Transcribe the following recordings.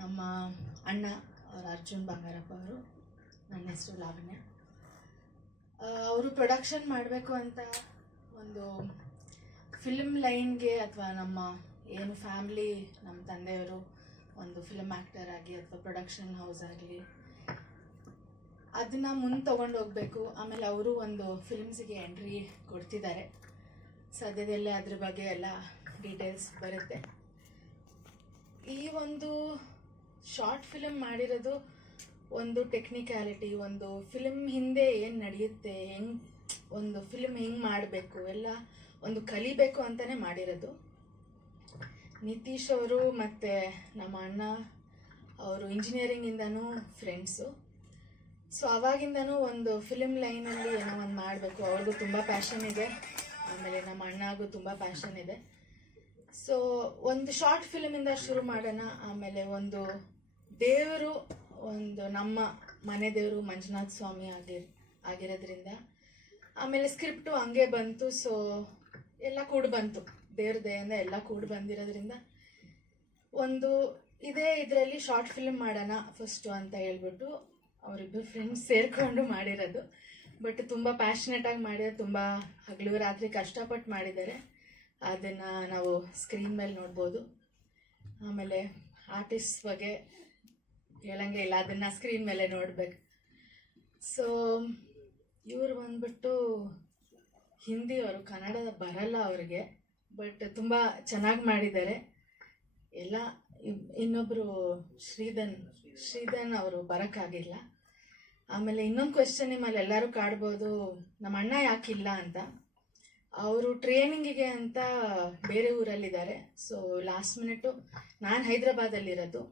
ನಮ್ಮ ಅಣ್ಣ ಅವರು ಅರ್ಜುನ್ ಬಂಗಾರಪ್ಪ ಅವರು, ನನ್ನ ಹೆಸರು ಲಾವಣ್ಯ. ಅವರು ಪ್ರೊಡಕ್ಷನ್ ಮಾಡಬೇಕು ಅಂತ ಒಂದು ಫಿಲ್ಮ್ ಲೈನ್ಗೆ ಅಥವಾ ನಮ್ಮ ಏನು ಫ್ಯಾಮ್ಲಿ, ನಮ್ಮ ತಂದೆಯವರು ಒಂದು ಫಿಲ್ಮ್ ಆ್ಯಕ್ಟರ್ ಆಗಿ ಅಥವಾ ಪ್ರೊಡಕ್ಷನ್ ಹೌಸ್ ಆಗಲಿ ಅದನ್ನು ಮುಂದೆ ತೊಗೊಂಡು ಹೋಗಬೇಕು. ಆಮೇಲೆ ಅವರು ಒಂದು ಫಿಲ್ಮ್ಸಿಗೆ ಎಂಟ್ರಿ ಕೊಡ್ತಿದ್ದಾರೆ. ಸದ್ಯದಲ್ಲೇ ಅದ್ರ ಬಗ್ಗೆ ಎಲ್ಲ ಡೀಟೇಲ್ಸ್ ಬರುತ್ತೆ. ಈ ಒಂದು ಶಾರ್ಟ್ ಫಿಲ್ಮ್ ಮಾಡಿರೋದು ಒಂದು ಟೆಕ್ನಿಕ್ಯಾಲಿಟಿ, ಒಂದು ಫಿಲ್ಮ್ ಹಿಂದೆ ಏನು ನಡೆಯುತ್ತೆ, ಒಂದು ಫಿಲ್ಮ್ ಹೆಂಗೆ ಮಾಡಬೇಕು ಎಲ್ಲ ಒಂದು ಕಲಿಬೇಕು ಅಂತಲೇ ಮಾಡಿರೋದು. ನಿತೀಶ್ ಅವರು ಮತ್ತು ನಮ್ಮ ಅಣ್ಣ ಅವರು ಇಂಜಿನಿಯರಿಂಗಿಂದನೂ ಫ್ರೆಂಡ್ಸು. ಸೊ ಅವಾಗಿಂದನೂ ಒಂದು ಫಿಲ್ಮ್ ಲೈನಲ್ಲಿ ಏನೋ ಒಂದು ಮಾಡಬೇಕು, ಅವ್ರಿಗೂ ತುಂಬ ಪ್ಯಾಷನ್ ಇದೆ, ಆಮೇಲೆ ನಮ್ಮ ಅಣ್ಣಗೂ ತುಂಬ ಪ್ಯಾಷನ್ ಇದೆ. ಸೊ ಒಂದು ಶಾರ್ಟ್ ಫಿಲ್ಮಿಂದ ಶುರು ಮಾಡೋಣ. ಆಮೇಲೆ ಒಂದು ದೇವರು, ಒಂದು ನಮ್ಮ ಮನೆ ದೇವರು ಮಂಜುನಾಥ ಸ್ವಾಮಿ ಆಗಿರೋದ್ರಿಂದ ಆಮೇಲೆ ಸ್ಕ್ರಿಪ್ಟು ಹಂಗೆ ಬಂತು. ಸೊ ಎಲ್ಲ ಕೂಡಿ ಬಂತು, ದೇವ್ರ ದಯಿಂದ ಎಲ್ಲ ಕೂಡಿ ಬಂದಿರೋದ್ರಿಂದ ಒಂದು ಇದರಲ್ಲಿ ಶಾರ್ಟ್ ಫಿಲ್ಮ್ ಮಾಡೋಣ ಫಸ್ಟು ಅಂತ ಹೇಳ್ಬಿಟ್ಟು ಅವರಿಬ್ಬರು ಫ್ರೆಂಡ್ಸ್ ಸೇರಿಕೊಂಡು ಮಾಡಿರೋದು. ಬಟ್ ತುಂಬ ಪ್ಯಾಷನೇಟಾಗಿ ಮಾಡಿದ್ದಾರೆ, ತುಂಬ ಹಗಲು ರಾತ್ರಿ ಕಷ್ಟಪಟ್ಟು ಮಾಡಿದ್ದಾರೆ. ಅದನ್ನು ನಾವು ಸ್ಕ್ರೀನ್ ಮೇಲೆ ನೋಡ್ಬೋದು. ಆಮೇಲೆ ಆರ್ಟಿಸ್ಟ್ ಬಗ್ಗೆ ಹೇಳಂಗೆ ಇಲ್ಲ, ಅದನ್ನು ಸ್ಕ್ರೀನ್ ಮೇಲೆ ನೋಡ್ಬೇಕು. ಸೊ ಇವರು ಬಂದ್ಬಿಟ್ಟು ಹಿಂದಿಯವರು, ಕನ್ನಡದ ಬರಲ್ಲ ಅವ್ರಿಗೆ, ಬಟ್ ತುಂಬ ಚೆನ್ನಾಗಿ ಮಾಡಿದ್ದಾರೆ ಎಲ್ಲ. ಇನ್ನೊಬ್ಬರು ಶ್ರೀಧನ್ ಅವರು ಬರೋಕ್ಕಾಗಿಲ್ಲ. ಆಮೇಲೆ ಇನ್ನೊಂದು ಕ್ವೆಶ್ಚನ್ ನಿಮ್ಮಲ್ಲಿ ಎಲ್ಲರೂ ಕಾಡ್ಬೋದು, ನಮ್ಮ ಅಣ್ಣ ಯಾಕಿಲ್ಲ ಅಂತ. ಅವರು ಟ್ರೈನಿಂಗಿಗೆ ಅಂತ ಬೇರೆ ಊರಲ್ಲಿದ್ದಾರೆ. ಸೊ ಲಾಸ್ಟ್ ಮಿನಿಟು ನಾನು ಹೈದ್ರಾಬಾದಲ್ಲಿರೋದು,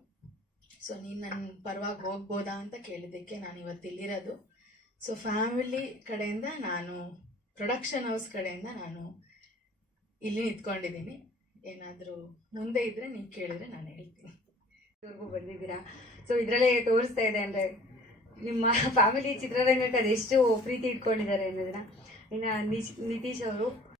ಸೊ ನೀನು ನನ್ನ ಪರವಾಗಿ ಹೋಗ್ಬೋದಾ ಅಂತ ಕೇಳಿದ್ದಕ್ಕೆ ನಾನು ಇವತ್ತು ಇಲ್ಲಿರೋದು. ಸೊ ಫ್ಯಾಮಿಲಿ ಕಡೆಯಿಂದ ನಾನು, ಪ್ರೊಡಕ್ಷನ್ ಹೌಸ್ ಕಡೆಯಿಂದ ನಾನು ಇಲ್ಲಿ ನಿಂತ್ಕೊಂಡಿದ್ದೀನಿ. ಏನಾದರೂ ಮುಂದೆ ಇದ್ದರೆ ನೀವು ಕೇಳಿದ್ರೆ ನಾನು ಹೇಳ್ತೀನಿ. ಬಂದಿದ್ದೀರಾ, ಸೊ ಇದರಲ್ಲೇ ತೋರಿಸ್ತಾ ಇದೆ ಅಂದರೆ ನಿಮ್ಮ ಫ್ಯಾಮಿಲಿ ಚಿತ್ರರಂಗಕ್ಕೆ ಅದೆಷ್ಟು ಪ್ರೀತಿ ಇಟ್ಕೊಂಡಿದ್ದಾರೆ ಅನ್ನೋದನ್ನ. ಇನ್ನು ನಿತೀಶ್ ಅವರು